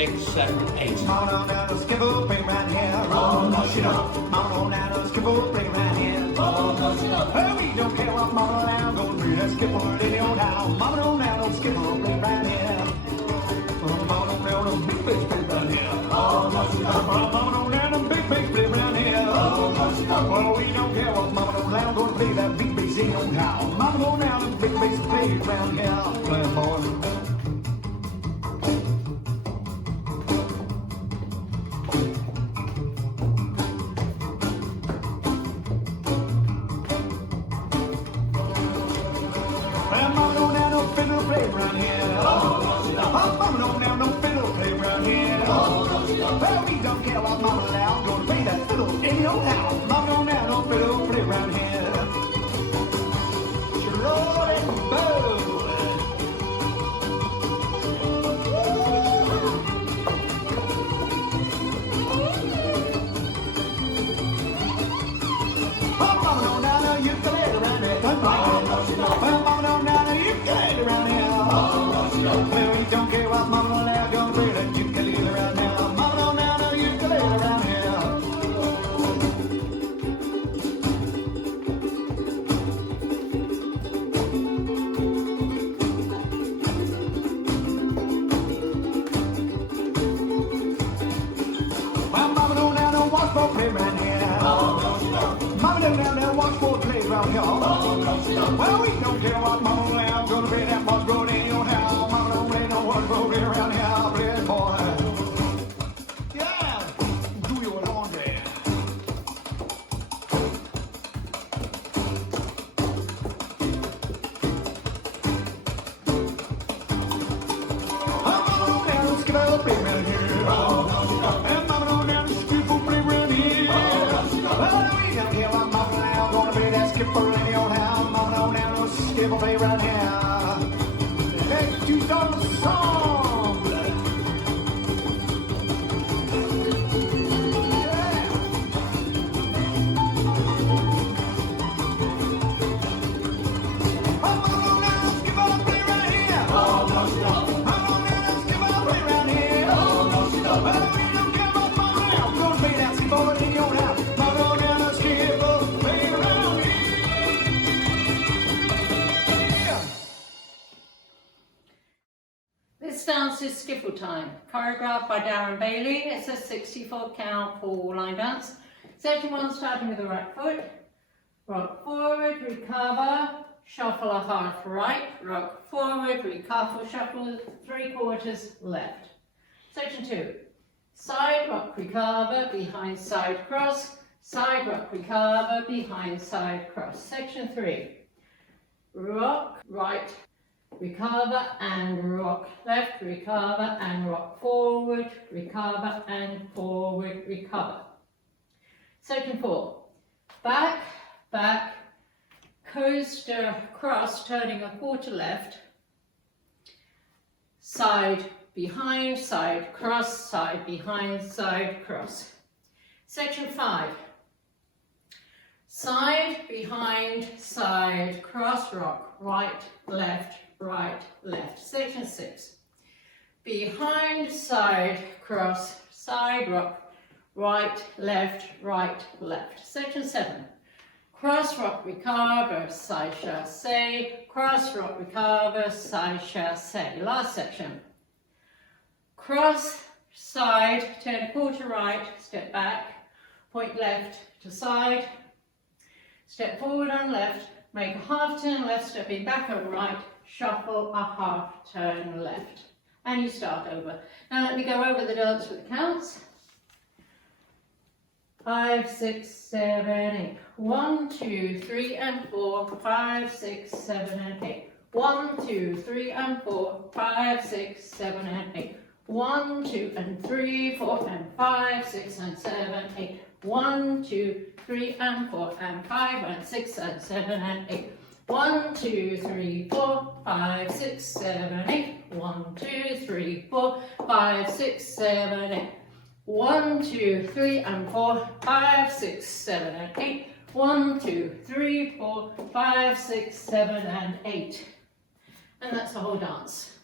6, 7, 8. Come on down to Skiffle, bring round here. Oh, no, she don't. Come on down to Skiffle, bring round here. Oh, no, she don't. Hey, we don't care what mama now. Go to that Skiffle in your town. Mama don't now, don't Skiffle, bring round here. Mama don't now, don't big bitch, bring round here. Oh, no, she don't. Mama don't now, don't big bitch, bring round here. Oh, no, she don't. Well, we don't care what mama don't now. Go to play that big bass in your town. Mama don't now, don't big bass, play round here. Play, boy. Well, we don't care about mama now. Gonna play that fiddle in your house. Mama don't now, no fiddle, play around here. Roll and bow. Oh, mama don't now, no, you can play around here. Well, mama don't now, no, you can play around here. Well, we don't care about mama now. Gonna play that ukulele around here. Well, we don't care what mama now. Gonna play that boss road in your house. Mama don't play no one road around here. Play boy. Yeah, do your laundry. Mama don't now skip out, play around here. And mama don't now skip out, play around here. Well, we don't care what mama now. Gonna play that skipper in your house. Skiffle play right here. Let's do some song. Yeah. Come on now, Skiffle play right here. Oh, no, she don't. Come on now, Skiffle play right here. Oh, no, she don't. Well, we don't care about mama now. Gonna play that Skiffle in your house. Mama now, Skiffle play around here. This dance is Skiffle Time, choreographed by Darren Bailey. It's a 64 count 4-line dance. Section 1 starting with the right foot. Rock forward, recover, shuffle a half right, rock forward, recover, shuffle 3/4 left. Section 2, side rock, recover, behind side cross, side rock, recover, behind side cross. Section 3, rock right, recover and rock left, recover and rock forward, recover and forward, recover. Section 4, back, back, coaster cross, turning 1/4 left, side behind, side cross, side behind, side cross. Section 5, side behind, side cross, rock right, left, right, left. Section 6, behind, side, cross, side, rock, right, left, right, left. Section 7, cross, rock, recover, side, chassé, cross, rock, recover, side, chassé. Last section, cross, side, turn 1/4 right, step back, point left to side, step forward on left, make a half turn left, stepping back on right, shuffle a half turn left. And you start over. Now let me go over the dance with the counts. 5, 6, 7, 8. 1, 2, 3 and 4, 5, 6, 7 and 8. 1, 2, 3 and 4, 5, 6, 7 and 8. 1, 2 and 3, 4 and 5, 6 and 7, 8. 1, 2, 3 and 4 and 5 and 6 and 7 and 8. 1, 2, 3, 4, 5, 6, 7, 8. 1, 2, 3, 4, 5, 6, 7, 8. 1, 2, 3 and 4, 5, 6, 7 and 8. 1, 2, 3, 4, 5, 6, 7 and 8. And that's the whole dance.